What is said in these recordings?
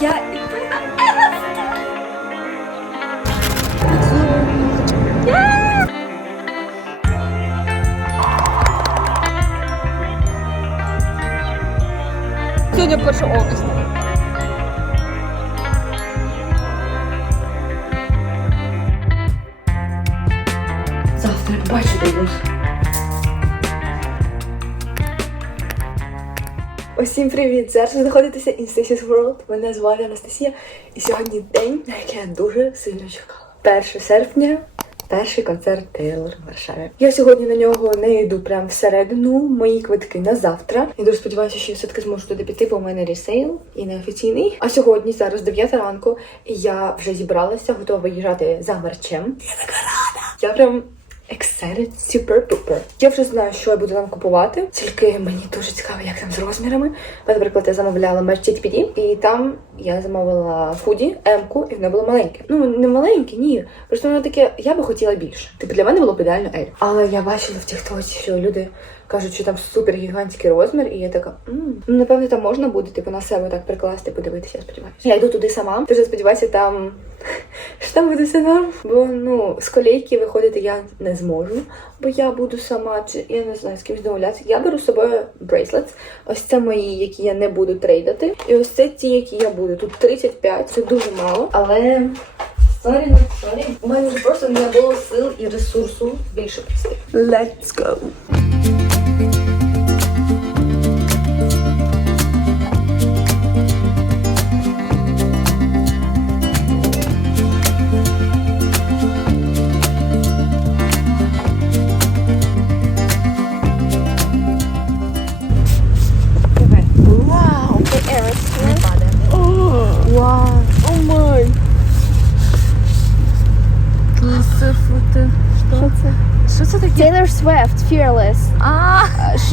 Я Сьогодні 1 августа. завтра побачу тебе. Усім привіт! Зараз знаходитеся Instasis World. Мене звати Анастасія. І сьогодні день, на який я дуже сильно чекала. 1 серпня. Перший концерт Тейлор в Варшаві. Я сьогодні на нього не йду прямо всередину. Мої квитки на завтра. Я дуже сподіваюся, що я все-таки зможу туди піти, бо в мене ресейл і неофіційний. А сьогодні зараз 9 ранку, і я вже зібралася, готова виїжджати за мерчем. Я така рада! Я прям excited, super-duper. Я вже знаю, що я буду там купувати. Тільки мені дуже цікаво, як там з розмірами. Наприклад, я замовляла мерч TPD, і там я замовила худі, М-ку, і воно було маленьке. Ну, не маленьке, ні. Просто воно таке, я би хотіла більше. Типу для мене було б ідеально L. Але я бачила в тіктоці, що люди кажуть, що там супер гігантський розмір, і я така, «М, ну напевно, там можна буде типу на себе так прикласти, подивитися, я сподіваюся. Я йду туди сама. Дуже сподіваюся, там що там буде все. Бо ну з колейки виходити я не зможу, бо я буду сама, чи я не знаю з кимось домовлятися. Я беру з собою bracelets. Ось це мої, які я не буду трейдати. І ось це ті, які я буду. Тут 35, це дуже мало, але. Not sorry. У мене просто не було сил і ресурсу більше пустити. Let's go!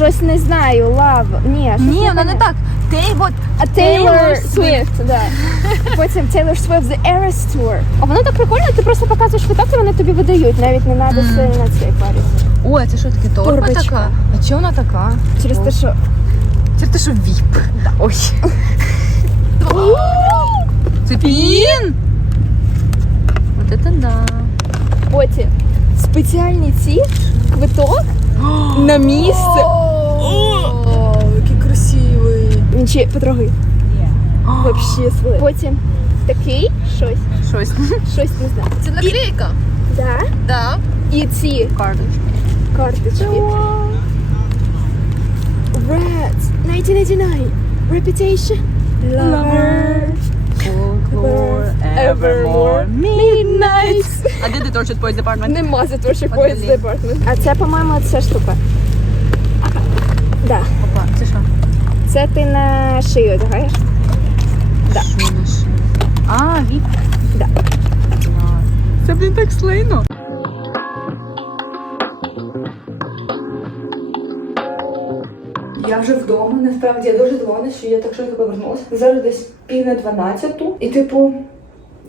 Щось не знаю, Love. Ні, щось ні, вона не так. Ти от А Taylor Swift, да. Потім Taylor Swift The Eras Tour. А воно так прикольно, ти просто показуєш фото, і вони тобі видають. Навіть не треба Мгм. сильно цей парити. Ой, це що таке торба Торбочка. така? А чого вона така? Через те, що Це те, що віп. Ой. Це пін! Вот это да. потім спеціальні ці квиток на місце. О, який красивий. Він ще потрогай. Вообще своє. Потім такий щось, Щось. щось не знаю. Це наклейка. Да. Да. І ці Карточка. карточки. Reds 1999 Reputation Lover Folklore, Evermore, Midnight. А де ти Tortured Boys Department? Нема за От поїзд департмент. А це, по-моєму, ця штука. Да. Опа, це що? Це ти на шию одягаєш? Да. Що на шиї? А, віп. Да. Це, блін, так слейно. Я вже вдома, насправді я дуже задоволена, що я так швидко повернулася. Зараз десь пів на дванадцяту. І типу,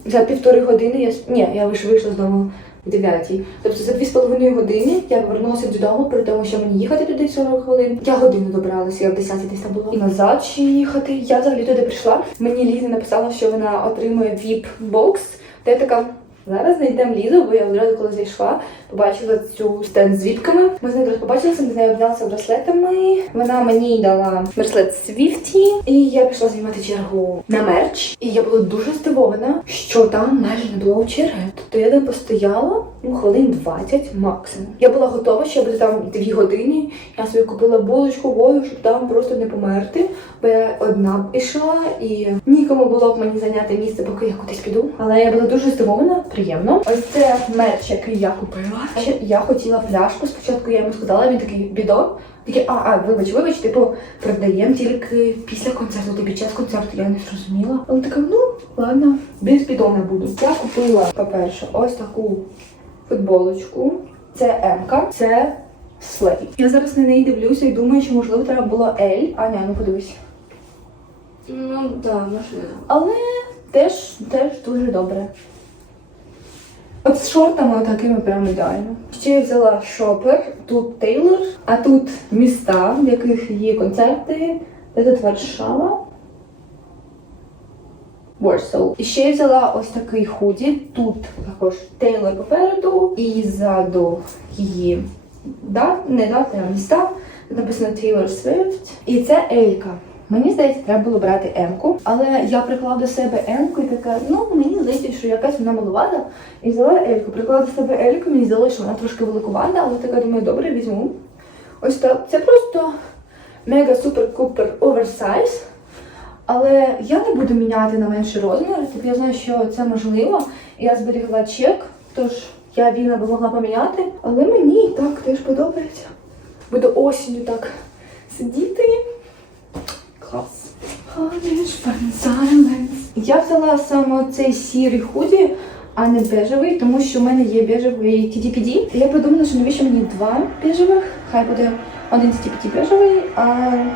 за півтори години я ні, я лише вийшла з дому дев'ятій. Тобто за дві з половиною години я повернулася додому, при тому, що мені їхати туди 40 хвилин. Я годину добралася, я в 10 десь там була. І назад ще їхати. Я взагалі туди прийшла. Мені Ліза написала, що вона отримує віп-бокс. Та я така. Зараз знайдемо Лізу, бо я одразу, коли зайшла, побачила цю стенд з віпками. Ми з нею побачилися, ми з нею обнялися браслетами. Вона мені дала браслет Свіфті, і я пішла займати чергу на мерч. І я була дуже здивована, що там майже не було черги. Тобто я там постояла ну, хвилин 20 максимум. Я була готова, що я буду там дві години. Я собі купила булочку, воду, щоб там просто не померти. Бо я одна пішла і нікому було б мені зайняти місце, поки я кудись піду. Але я була дуже здивована, приємно. Ось це мерч, який я купила. Ще Я хотіла пляшку. Спочатку я йому сказала, він такий бідон. Такий, а, а, вибач, вибач, типу, продаємо тільки після концерту, ти під час концерту я не зрозуміла. Але така, ну ладно, без бідона буду. Я купила, по-перше, ось таку футболочку. Це М-ка, це Слей. Я зараз на неї дивлюся і думаю, що можливо треба було L. Аня, ну подивись. Ну да, можливо. Але теж, теж дуже добре. От з шортами такими прям ідеально. Ще я взяла шопер, тут Тейлор, а тут міста, в яких є концерти. Це тут Варшава. Warsaw. І ще я взяла ось такий худі. Тут також Тейлор попереду і ззаду її да, не дата, а міста. Написано Taylor Swift. І це Елька. Мені здається, треба було брати М-ку, але я приклала до себе М-ку і така, ну мені здається, що якась вона малувата. І взяла Ельку. Приклала до себе Ельку, мені здалося, що вона трошки великувата, але така думаю, добре, візьму. Ось так. Це просто мега супер купер оверсайз. Але я не буду міняти на менший розмір, тобто я знаю, що це можливо. Я зберігла чек, тож я вільно би могла поміняти. Але мені і так теж подобається. Буду осінню так сидіти. Клас. Я взяла саме цей сірий худі, а не бежевий, тому що в мене є бежевий TDPD. І я подумала, що навіщо мені два бежевих? Хай буде один TDPD бежевий, а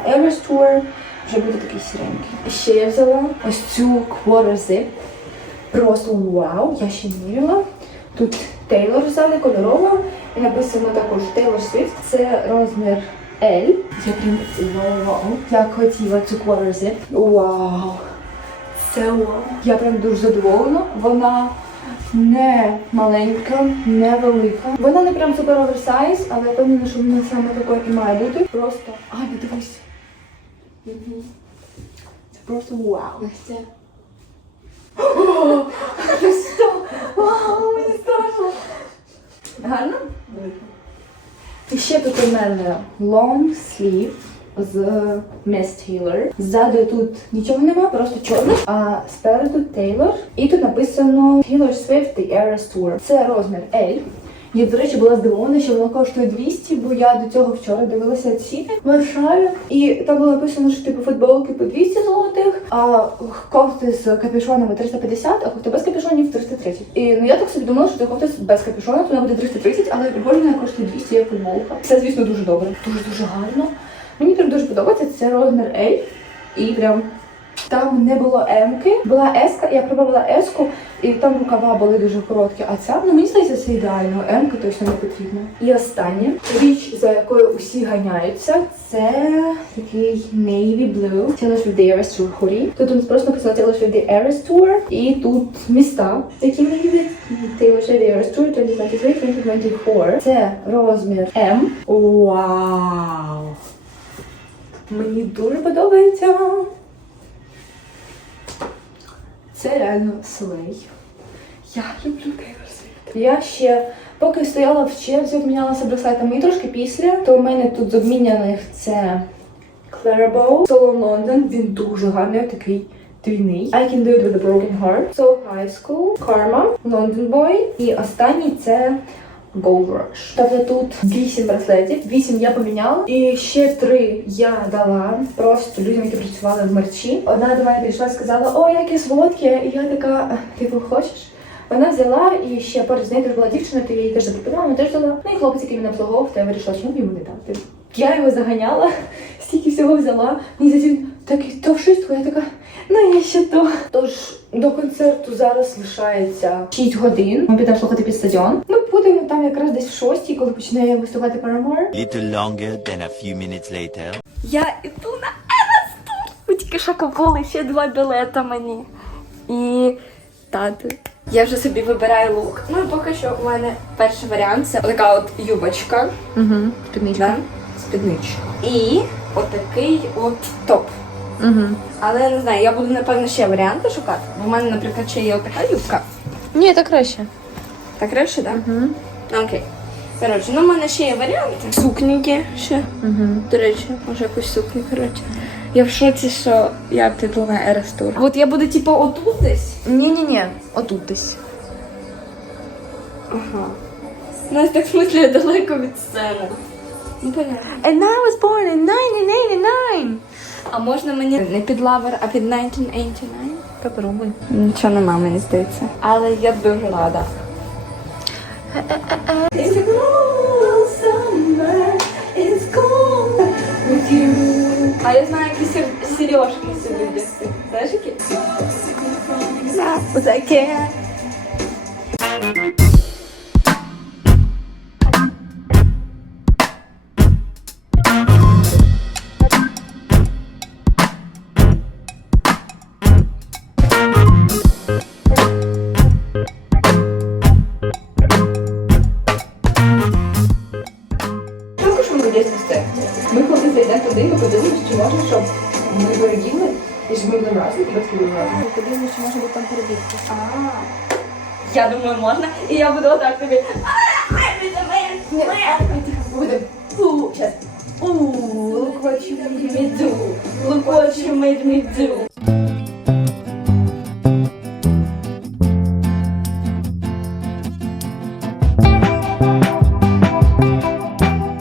Everest Tour вже буде такий сіренький. Ще я взяла ось цю Zip. Просто вау, я ще не міряла. Тут Taylor ззаду кольорова. Написано також Taylor Swift. Це розмір L. Я прям вау. Як хотіла цю Zip. Вау. Це вау. Я прям дуже задоволена. Вона не маленька, не велика. Вона не прям супер оверсайз, але я впевнена, що вона саме такою і має бути. Просто. Ай, не дивись. Це просто вау. Настя. Що? Вау, мені страшно. Гарно? І ще тут у мене long sleeve з Miss Taylor. Ззаду тут нічого немає, просто чорне, а спереду Taylor. І тут написано Taylor Swift The Eras Tour. Це розмір L. Я, до речі, була здивована, що воно коштує 200, бо я до цього вчора дивилася ціни в Варшаві. І там було написано, що типу футболки по 200 злотих, а кофти з капюшонами 350, а кофти без капюшонів 330. І ну я так собі думала, що це кофта без капюшона, то вона буде 330, але вона коштує 200 як футболка. Це, звісно, дуже добре. Дуже дуже гарно. Мені прям дуже подобається. Це розмір L. І прям там не було М-ки, була С-ка, я пробувала С-ку, і там рукава були дуже короткі. А ця, ну мені здається, це ідеально. М-ка точно не потрібна. І остання річ, за якою усі ганяються, це такий navy blue Taylor Swift The Eras Tour hoodie. Тут нас просто написано Taylor Swift The Eras Tour, і тут міста, які мені від Taylor Swift The Eras Tour 2023-2024. Це розмір М. Вау! Мені дуже подобається. Це реально слей. Я люблю Тейлор Свіфт. Я ще поки стояла в черзі, обмінялася браслетами і трошки після, то у мене тут з обміняних це Clarabelle Solo London. Він дуже гарний, такий двійний. I can do it with a broken heart. So High School, Karma, London Boy. І останній це Gold Rush. Тобто тут 8 браслетів, 8 я поміняла, і ще 3 я дала просто людям, які працювали в мерчі. Одна до прийшла і сказала, о, які солодкі. І я така, типу, хочеш? Вона взяла і ще поруч з нею теж була дівчина, то я їй теж запропонувала, вона теж взяла. Ну і хлопець, який мене обслуговував, то я вирішила, чому йому не дати. Я його заганяла, стільки всього взяла. Мені за він такий, то вшистко, я така, ну я ще то. Тож до концерту зараз лишається 6 годин. Ми підемо слухати під стадіон. Ну, будемо там якраз десь в 6, коли починає виступати Paramore. Little longer than a few minutes later. Я іду на Ерастур. Ви тільки що купили ще два білета мені. І тати. Я вже собі вибираю лук. Ну і поки що у мене перший варіант це така от юбочка. Угу. Да? Спідничка. І отакий от топ. Угу. Але я не знаю, я буду напевно ще варіанти шукати. Бо в мене, наприклад, ще є отака юбка. Ні, так краще. Так краще, так? Угу. Окей. Коротше, ну в мене ще є варіанти. Сукні є ще. Угу. До речі, може якусь сукню, коротше. Я в шоці, що я на Ерестур. От я буду, типу, отут десь. Ні-ні-ні, отут десь. Ага. У нас так в смислі далеко від сцени. Ну, понятно. And I was born in 1989. А можна мені не під лавер, а під 1989? Попробуй. Нічого нема, мені здається. Але я дуже рада. А я знаю, які сер- сережки сюди десь. Знаєш які? Таке. Я думаю, можна. І я буду отак тобі. Буде. Ooh, look what you made.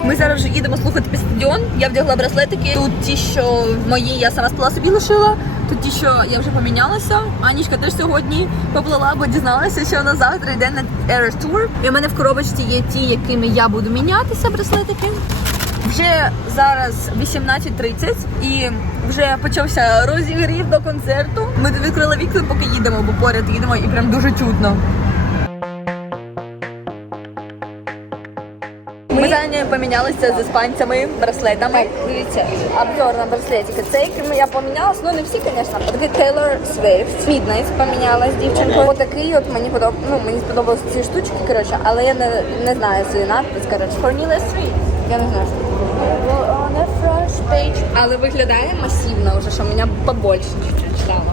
Ми зараз вже їдемо слухати під стадіон. Я вдягла браслетики. Тут ті, що мої, я сама спала собі лишила. Ті, що я вже помінялася. Анічка теж сьогодні поплила, бо дізналася, що вона завтра йде на Air Tour. І в мене в коробочці є ті, якими я буду мінятися браслетики. Вже зараз 18.30 і вже почався розігрів до концерту. Ми відкрили вікна, поки їдемо, бо поряд їдемо і прям дуже чутно. Помінялися з іспанцями браслетами. Дивіться, обзор на браслетики. Це я помінялась, ну не всі, звісно. Отакий Taylor Swift, Midnight помінялась дівчинкою. Отакий от мені подоб... ну, мені сподобалися ці штучки, коротше, але я не, не знаю цей надпис, коротше. Cornelia Street. Я не знаю, що. Але виглядає масивно вже, що мене побольше чуть-чуть стало.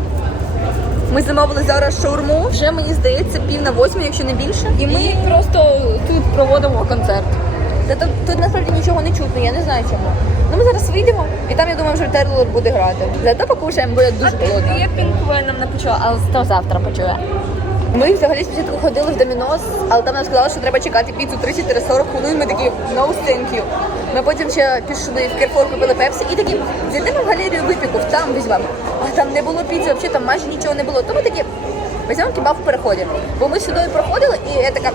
Ми замовили зараз шаурму. Вже мені здається пів на восьму, якщо не більше. І ми просто тут проводимо концерт. Та тут, тут насправді нічого не чутно, я не знаю чому. Ну ми зараз вийдемо, і там я думаю, вже Тейлор буде грати. Зато покушаємо, бо я дуже голодна. Я пінкве нам не почула, але то завтра почує. Ми взагалі спочатку ходили в Домінос, але там нам сказали, що треба чекати піцу 30-40 хвилин. Ми такі no thank you. Ми потім ще пішли в Керфор, купили пепсі і такі зайдемо в галерію випіків, там візьмемо. А там не було піци, взагалі там майже нічого не було. То ми такі візьмемо кебаб в переході. Бо ми сюди проходили, і я така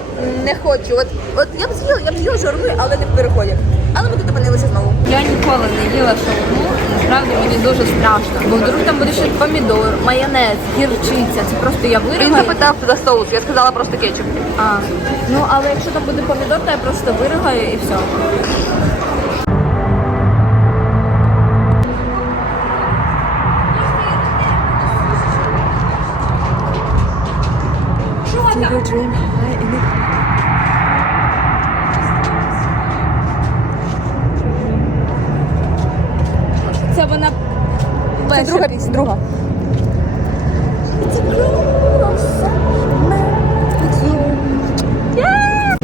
не хочу. От, от я б з'їла, я б з'їла шаурми, але не в переході. Але ми тут опинилися знову. Я ніколи не їла шаурму, насправді мені дуже страшно. Бо вдруг там буде ще помідор, майонез, гірчиця. Це просто я Він виригаю. запитав туди соус, я сказала просто кетчуп. А, ну але якщо там буде помідор, то я просто виригаю і все. Це вона Це друга пісня, друга.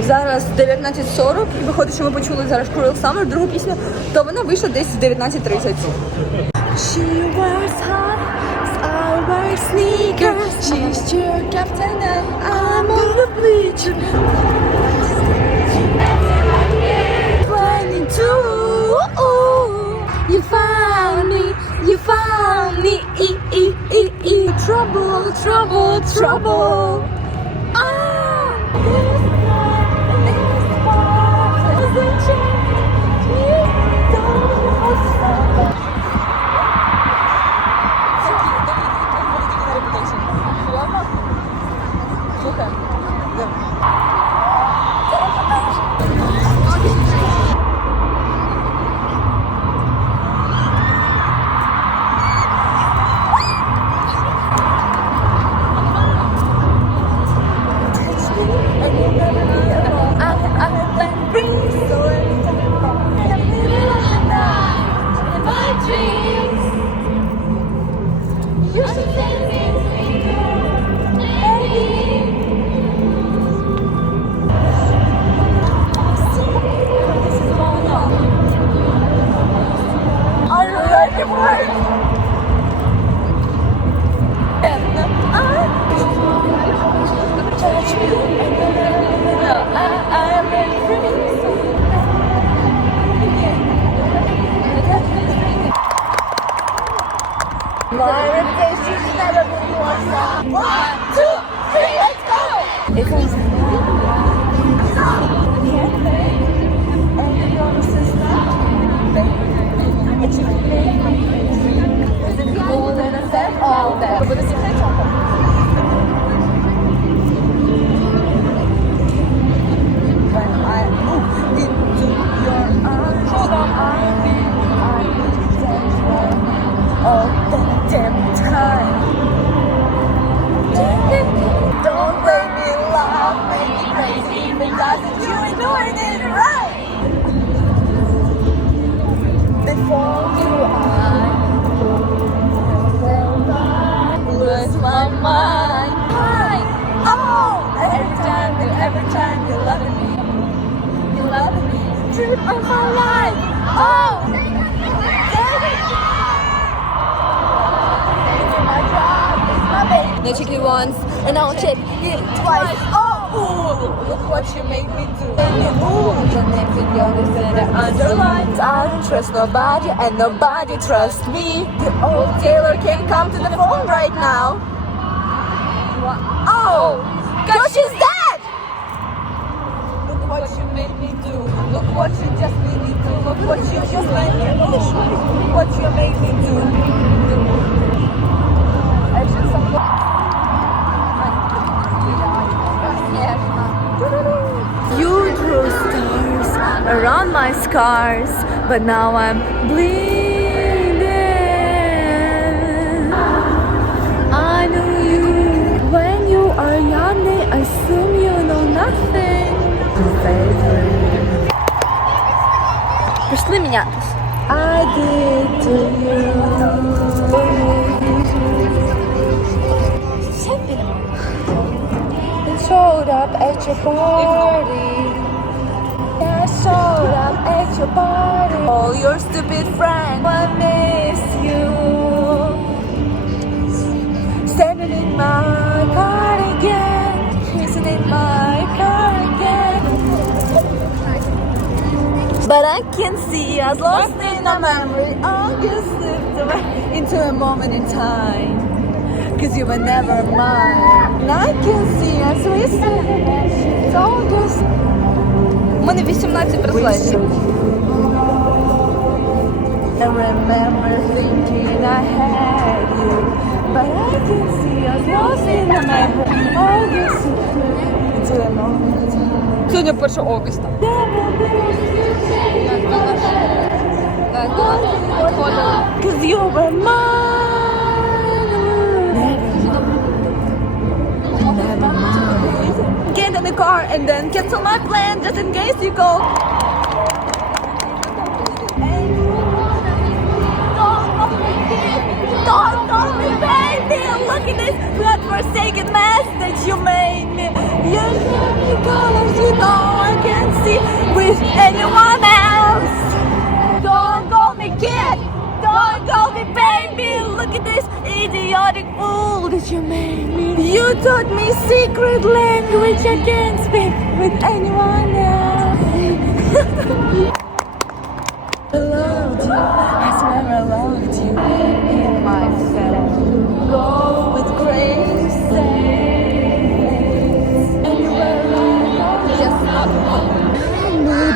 Зараз 19.40 і виходить, що ми почули зараз Cruel Summer, другу пісню, то вона вийшла десь в 19.30. Wear sneakers. She's your captain and I'm on the bleacher. Twenty-two, you found me, you found me. E, e, e, e. Trouble, trouble, trouble. all the damn time. Don't make me laugh, make me crazy, because you're doing it right. Before you, I lose my mind. Why? Oh, every time, every time you're loving me, you're loving me, dream of my life. Oh. Once and I'll check it twice. Oh, look what you make me do. Ooh, the next thing you understand underlines. I don't trust nobody and nobody trusts me. The old Taylor can't come to the phone right now. Oh, scars, but now I'm bleeding. I knew you when you are young. They assume you know nothing. Пришли меня. I did to you. And showed up at your party. I party. All your stupid friends. I miss you. Standing in my cardigan, kissing in my cardigan. But I can see us lost in a memory. All just slipped into a moment in time. Cause you were never mine. And I can see us whispering. It's all just. У мене 18 браслетів. I remember thinking I had you, but I can see us lost in the memory. All time. Сьогодні 1 августа. Cause you were mine. Car and then cancel my plan just in case you go. Don't call me baby. Look at this godforsaken mess that you made me. You give me colors you know I can't see with anyone else. Idiotic fool that you made me. You taught me secret language I can't speak with anyone else. I loved you. I swear I loved you in myself. Go with grace. and Anywhere just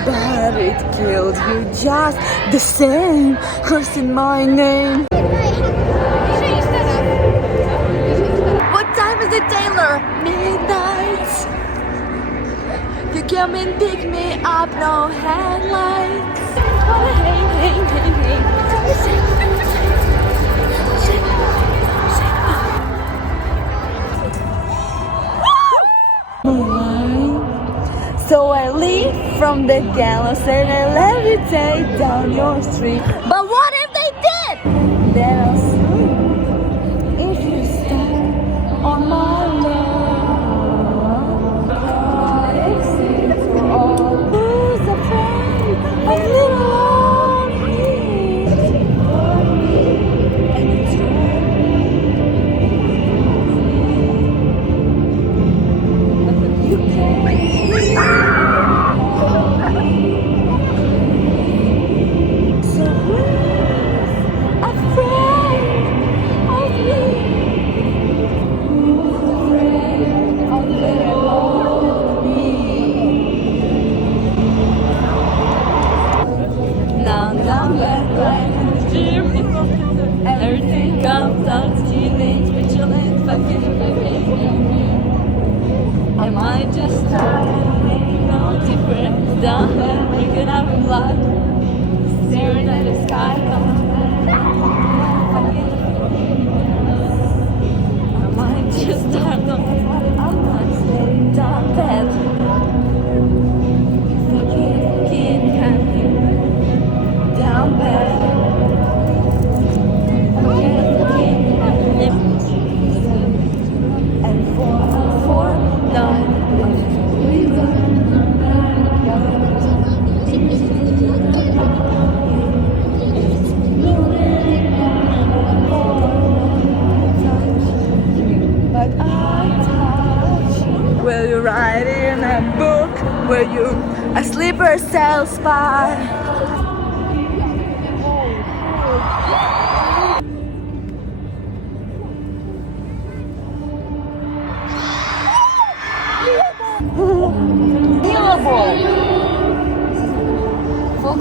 but it killed you just the same. Cursing my name. Come and pick me up, no headlights. So I leave from the gallows and I levitate down your street.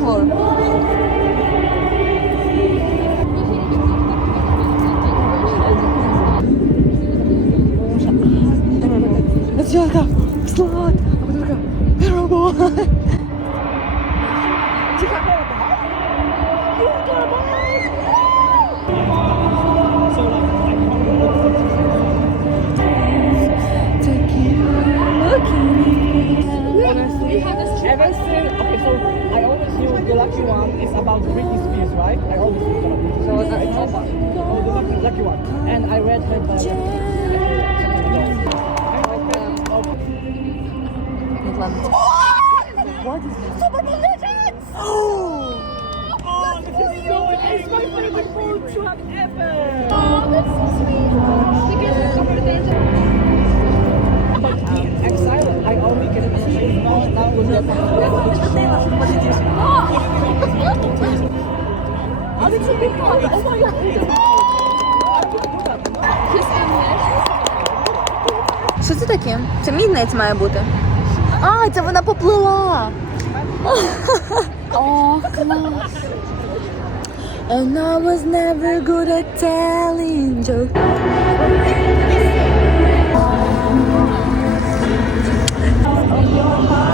Фолклор. Девчонка, слот, а потом такая, дорогой. Ever since, okay, so you, the lucky one is about Britney Spears, right? I always think uh, about Britney Spears. So it's about oh, the lucky, lucky one. And I read her biography. What is this? Superman Legends! Oh! Oh, oh this is so amazing! It's my favorite oh, food truck ever! Oh, that's so sweet! She gets it over the But um, Exile, I only get it on the now with the Що це таке? Це міднець має бути. А, це вона поплила. О, клас. And I was never good at telling jokes.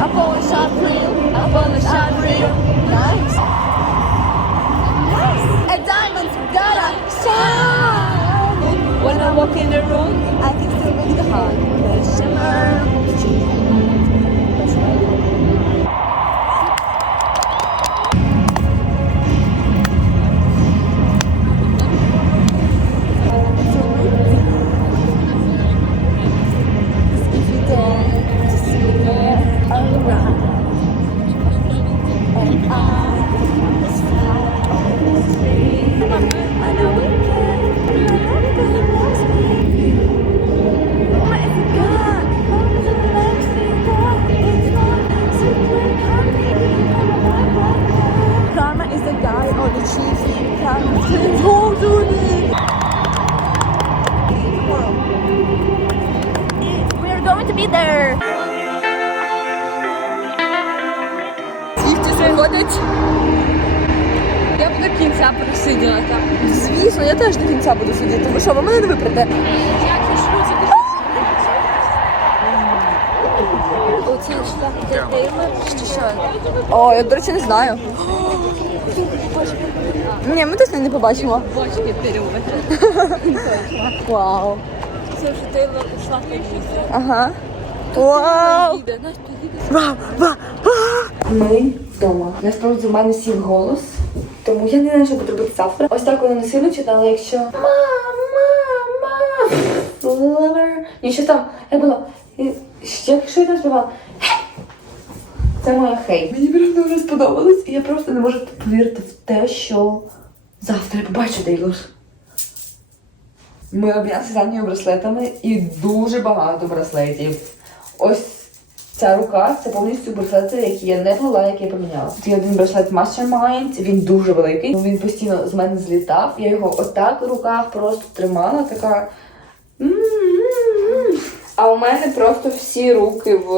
Up on a shot reel, up on a shot reel. When I walk in the room, I can still make the heart виходить. Я б до кінця просиділа там. Звісно, я теж до кінця буду сидіти. Ви що, ви мене не випрете? Оці чи що? О, я, до речі, не знаю. Ні, ми точно не побачимо. Бочки переулити. Вау. Це вже пішла пишеться. Ага. Вау! Вау! Вау! Ми вдома. Насправді в мене сів голос, тому я не знаю, що буду робити завтра. Ось так воно не сильно читала, якщо мам, мам, мам. І що там, я була, і ще що я там співала? Це моя хей. Мені прям дуже сподобалось, і я просто не можу повірити в те, що завтра я побачу Дейлор. Ми обмінялися задніми браслетами і дуже багато браслетів. Ось ця рука це повністю браслети, які я не плела, які я поміняла. Тут є один браслет Mastermind, він дуже великий. Він постійно з мене злітав. Я його отак в руках просто тримала, така. А у мене просто всі руки в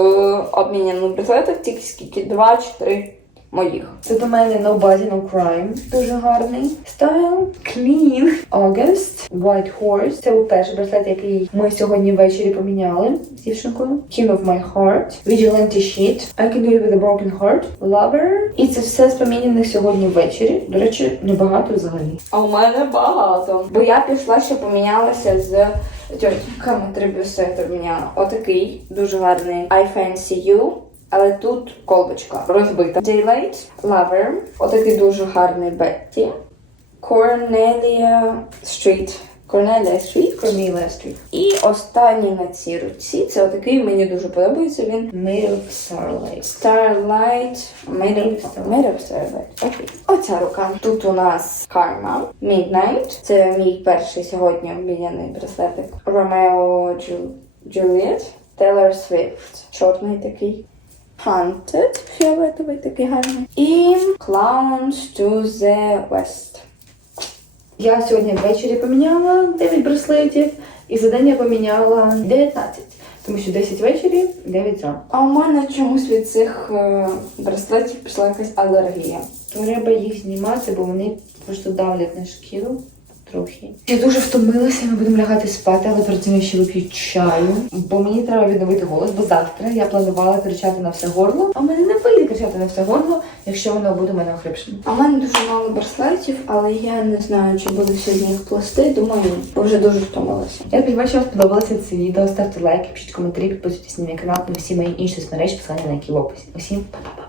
обміняних браслетах, тільки скільки? Два чи три моїх. Це до мене No Body No Crime. Дуже гарний. Style Clean August White Horse. Це був перший браслет, який ми сьогодні ввечері поміняли з дівчинкою. King of My Heart. Vigilante Sheet. I can do it with a broken heart. Lover. І це все з поміняних сьогодні ввечері. До речі, небагато взагалі. А у мене багато. Бо я пішла, ще помінялася з тьотками три бюсети обміняла. Отакий дуже гарний I Fancy You. Але тут колбочка розбита. Daylight, Lover. Отакий дуже гарний Betty. Cornelia Street. Cornelia Street. Cornelia Street. І останній на цій руці. Це отакий, мені дуже подобається він. Made of Starlight. Starlight, Made of, made of Starlight. Окей. Оця рука. Тут у нас Karma, Midnight. Це мій перший сьогодні обміняний браслетик. Romeo Juliet, Taylor Swift. Чорний такий. Haunted, фіолетовий такий гарний. І Clowns to the West. Я сьогодні ввечері поміняла 9 браслетів, і за день я поміняла 19. Тому що 10 ввечері, 9 зранку. А у мене чомусь від цих е, браслетів пішла якась алергія. Треба їх знімати, бо вони просто давлять на шкіру трохи. Я дуже втомилася, ми будемо лягати спати, але перед цим я ще вип'ю чаю, бо мені треба відновити голос, бо завтра я планувала кричати на все горло, а в мене не вийде кричати на все горло, якщо воно буде в мене охрипшим. А в мене дуже мало браслетів, але я не знаю, чи буду сьогодні їх плести. Думаю, бо вже дуже втомилася. Я сподіваюся, що вам сподобалося це відео. Ставте лайки, пишіть коментарі, підписуйтесь на мій канал і всі мої інші соцмережі, посилання на які в описі. Усім па-па!